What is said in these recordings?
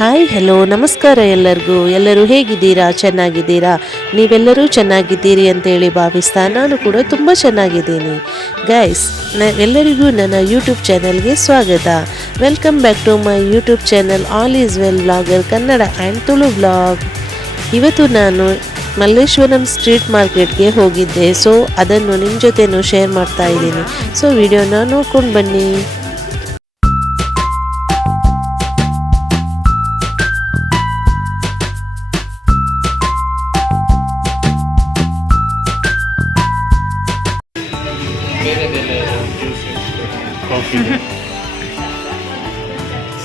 Hi hello ನಮಸ್ಕಾರ ಎಲ್ಲರೂ ಹೇಗಿದ್ದೀರಾ? ಚೆನ್ನಾಗಿದ್ದೀರಾ? ನೀವೆಲ್ಲರೂ ಚೆನ್ನಾಗಿದ್ದೀರಿ ಅಂತೇಳಿ ಭಾವಿಸ್ತಾ ನಾನು ಕೂಡ ತುಂಬ ಚೆನ್ನಾಗಿದ್ದೀನಿ. ಗೈಸ್, ಎಲ್ಲರಿಗೂ ನನ್ನ ಯೂಟ್ಯೂಬ್ ಚಾನಲ್ಗೆ ಸ್ವಾಗತ. Welcome back to my YouTube channel all is well vlogger Kannada and Tulu vlog. ಇವತ್ತು ನಾನು ಮಲ್ಲೇಶ್ವರಂ ಸ್ಟ್ರೀಟ್ ಮಾರ್ಕೆಟ್ಗೆ ಹೋಗಿದ್ದೆ. ಸೊ ಅದನ್ನು ನಿಮ್ಮ ಜೊತೆನೂ ಶೇರ್ ಮಾಡ್ತಾ ಇದ್ದೀನಿ. ಸೊ ವಿಡಿಯೋನ ನೋಡ್ಕೊಂಡು ಬನ್ನಿ.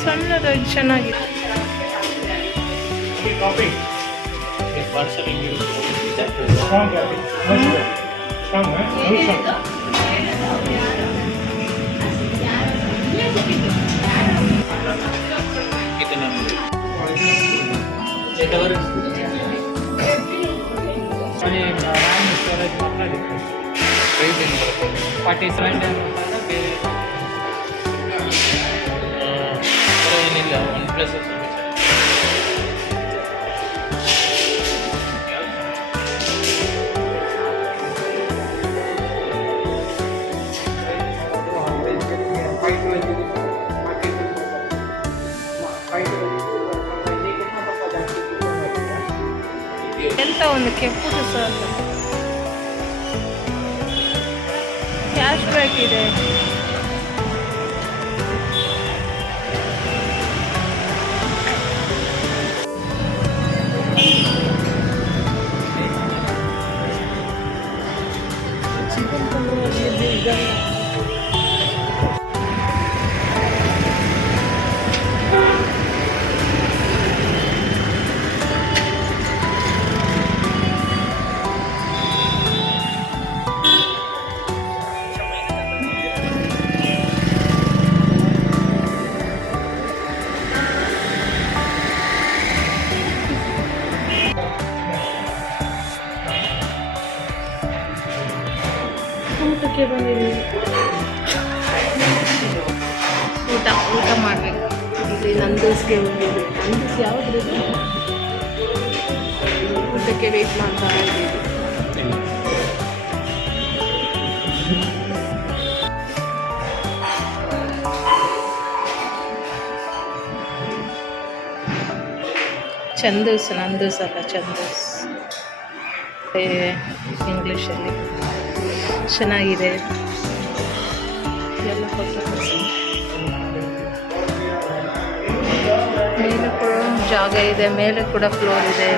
ಸಣ್ಣದು ಚೆನ್ನಾಗಿದೆ. ಎಂತ ಒಂದು ಕೆಂಪುದು ಸಹ ಕ್ಯಾಶ್ ಬ್ಯಾಕ್ ಇದೆ. ಊಟಕ್ಕೆ ಬಂದಿದ್ದೀವಿ. ಊಟ ಮಾಡಬೇಕು. ಇಲ್ಲಿ ನಂದೂಸ್ಗೆ ಹೋಗಿದ್ವಿ. ನಂದೂಸ್ ಯಾವ್ದು ಊಟಕ್ಕೆ ವೇಟ್ ಮಾಡ್ತಾ ಇದ್ದೀವಿ. ಚಂದೂಸ್, ನಂದೂಸ್ ಅಲ್ಲ ಚಂದೂಸ್ ಇಂಗ್ಲೀಷಲ್ಲಿ. ಚೆನ್ನಾಗಿದೆ ಎಲ್ಲ. ಮೇಲೆ ಕೂಡ ಜಾಗ ಇದೆ, ಮೇಲೆ ಕೂಡ ಫ್ಲೋರ್ ಇದೆ.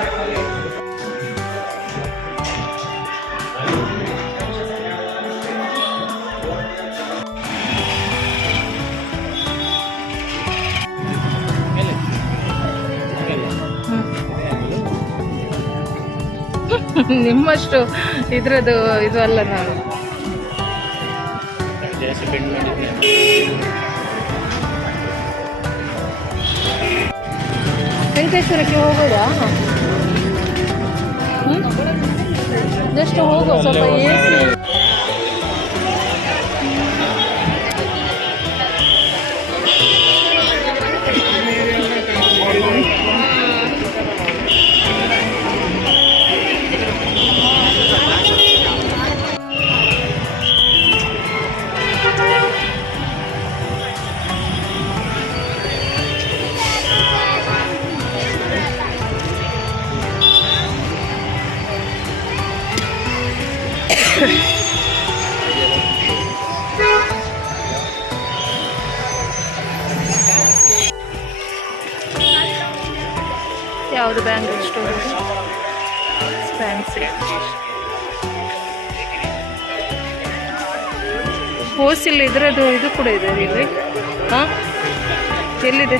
ನಿಮ್ಮಷ್ಟು ಇದ್ರದ್ದು ಇದು ಅಲ್ಲ ನಾನು. ವೆಂಕಟೇಶ್ವರಕ್ಕೆ ಹೋಗೋದಾ? ಜಸ್ಟ್ ಹೋಗೋ, ಸ್ವಲ್ಪ AC. ಯಾವುದು ಬ್ಯಾಂಗಲ್ ಸ್ಟೋರ್? ಫ್ಯಾನ್ಸಿ ಹೋಸಿಲ್ ಇದ್ರದ್ದು ಇದು ಕೂಡ ಇದೆ ಇಲ್ಲಿ. ಹಾಂ, ಎಲ್ಲಿದೆ?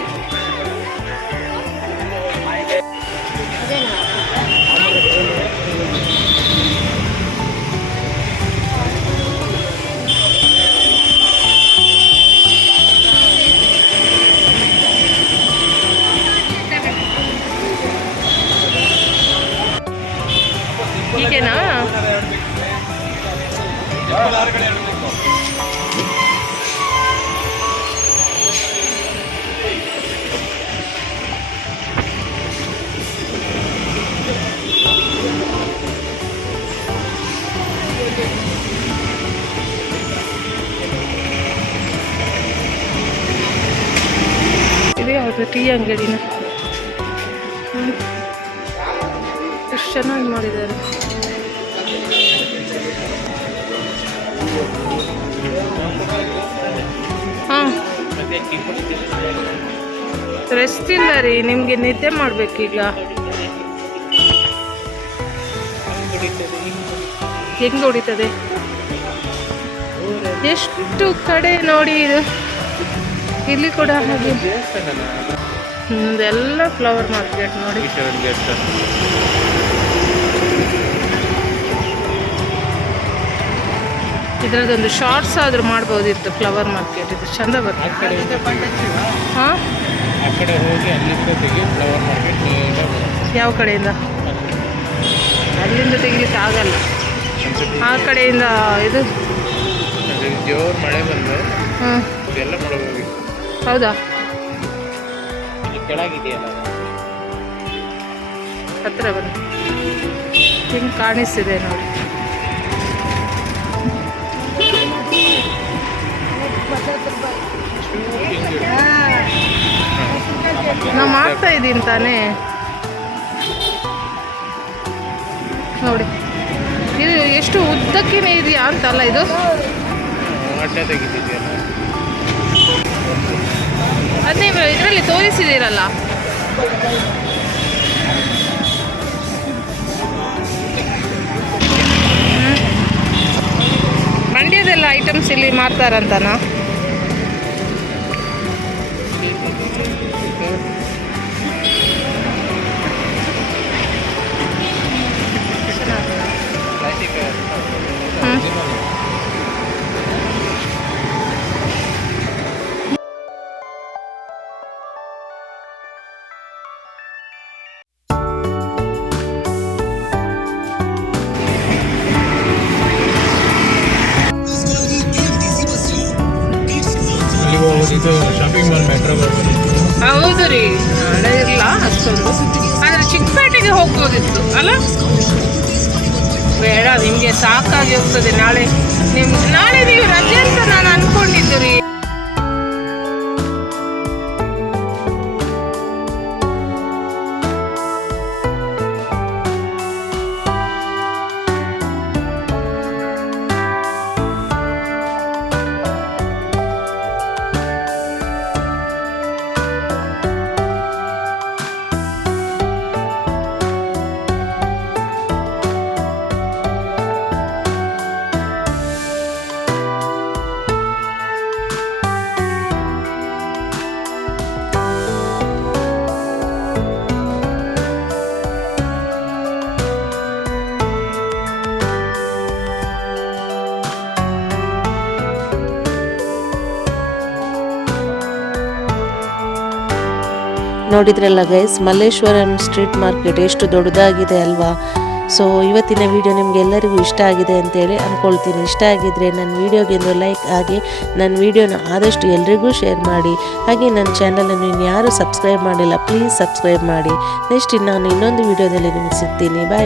ಹೀಗೆನಾ? ಟೀ ಅಂಗಡಿನ. ಎಷ್ಟು ಚೆನ್ನಾಗಿ ಮಾಡಿದ್ದಾರೆ. ಹಾಂ, ರೆಸ್ಟ್ ಇಲ್ಲ ರೀ, ನಿಮಗೆ ನಿದ್ದೆ ಮಾಡಬೇಕೀಗ. ಹೆಂಗೆ ಹೊಡಿತದೆ? ಎಷ್ಟು ಕಡೆ ನೋಡಿ ಇದು. ಇಲ್ಲಿ ಕೂಡ ಹಾಗೆ ಇದೆಲ್ಲ ಫ್ಲವರ್ ಮಾರ್ಕೆಟ್ ನೋಡಿ. ಇದರದೊಂದು ಶಾರ್ಟ್ಸ್ ಆದರೂ ಮಾಡ್ಬೋದಿತ್ತು. ಫ್ಲವರ್ ಮಾರ್ಕೆಟ್ ಇದು ಚಂದ ಬರ್ತದೆ. ಹಾಂ, ಯಾವ ಕಡೆಯಿಂದ? ಅಲ್ಲಿಂದ ತೆಗಿಲಿಕ್ಕೆ ಆಗಲ್ಲ. ಆ ಕಡೆಯಿಂದ ಇದು ಮಳೆ ಬಂದರೆ ಹಾಂ, ಇದೆಲ್ಲ ಮಾಡಬೇಕು. ಹೌದಾ? ಕೆಳಗಿದೆಯಲ್ಲ, ಹತ್ರ ಬನ್ನಿ. ಹಿಂಗೆ ಕಾಣಿಸ್ತಿದೆ ನೋಡಿ. ನಾ ಮಾಡ್ತಾ ಇದ್ದೀನಿ ತಾನೇ ನೋಡಿ. ಇದು ಎಷ್ಟು ಉದ್ದಕ್ಕೇನೆ ಇದೆಯಾ ಅಂತಲ್ಲ ಇದು. ಅಡ್ಡ ತೆಗಿತಿದೆಯಲ್ಲ, ಅದೇ ಇದರಲ್ಲಿ ತೋರಿಸಿದ್ದೀರಲ್ಲ. ಮಂಡ್ಯದೆಲ್ಲ ಐಟಮ್ಸ್ ಇಲ್ಲಿ ಮಾರ್ತಾರಂತನಾ? ಇದು ಶಾಪಿಂಗ್ ಮಾಲ್ ಮೆಟ್ರೋ ಹೌದು ರೀ, ನಾಳೆ ಇಲ್ಲ ಅಷ್ಟೊಂದು. ಆದರೆ ಚಿಕ್ಕಪೇಟೆಗೆ ಹೋಗ್ಬೋದಿತ್ತು ಅಲ್ಲ? ಬೇಡ, ನಿಮಗೆ ಸಾಕಾಗಿ ಹೋಗ್ತದೆ. ನಾಳೆ ನೀವು ರಜೆ ಅಂತ ನಾನು ಅನ್ಕೊಂಡಿದ್ದು ರೀ. ನೋಡಿದ್ರಲ್ಲ ಗೈಸ್, ಮಲ್ಲೇಶ್ವರಂ ಸ್ಟ್ರೀಟ್ ಮಾರ್ಕೆಟ್ ಎಷ್ಟು ದೊಡ್ಡದಾಗಿದೆ ಅಲ್ವಾ. ಸೊ ಇವತ್ತಿನ ವಿಡಿಯೋ ನಿಮಗೆಲ್ಲರಿಗೂ ಇಷ್ಟ ಆಗಿದೆ ಅಂತೇಳಿ ಅಂದ್ಕೊಳ್ತೀನಿ. ಇಷ್ಟ ಆಗಿದ್ದರೆ ನನ್ನ ವಿಡಿಯೋಗೆ ಒಂದು ಲೈಕ್, ಹಾಗೆ ನನ್ನ ವಿಡಿಯೋನ ಆದಷ್ಟು ಎಲ್ರಿಗೂ ಶೇರ್ ಮಾಡಿ. ಹಾಗೆ ನನ್ನ ಚಾನಲನ್ನು ಇನ್ಯಾರೂ ಸಬ್ಸ್ಕ್ರೈಬ್ ಮಾಡಿಲ್ಲ, ಪ್ಲೀಸ್ ಸಬ್ಸ್ಕ್ರೈಬ್ ಮಾಡಿ. ನೆಕ್ಸ್ಟ್ ನಾನು ಇನ್ನೊಂದು ವಿಡಿಯೋದಲ್ಲಿ ನಿಮಗೆ ಸಿಗ್ತೀನಿ. ಬಾಯ್.